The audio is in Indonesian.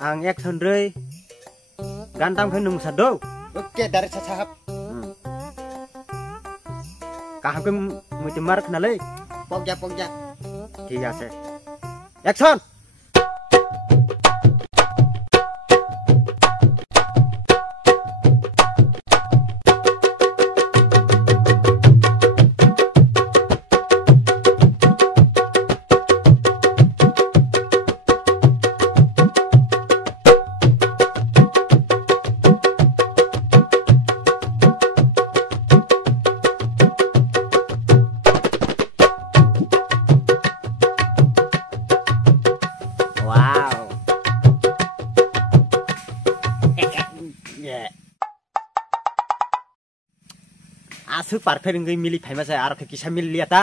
Ang action rơi. Gantam kan nung sado. Oke, dari sahab. Kaham kan mutimar kenale. Pogja. ঠিক আছে অ্যাকশন आसु पारफेक्ट मिली फाइमा चाहिँ आरो किसा मिल लिया था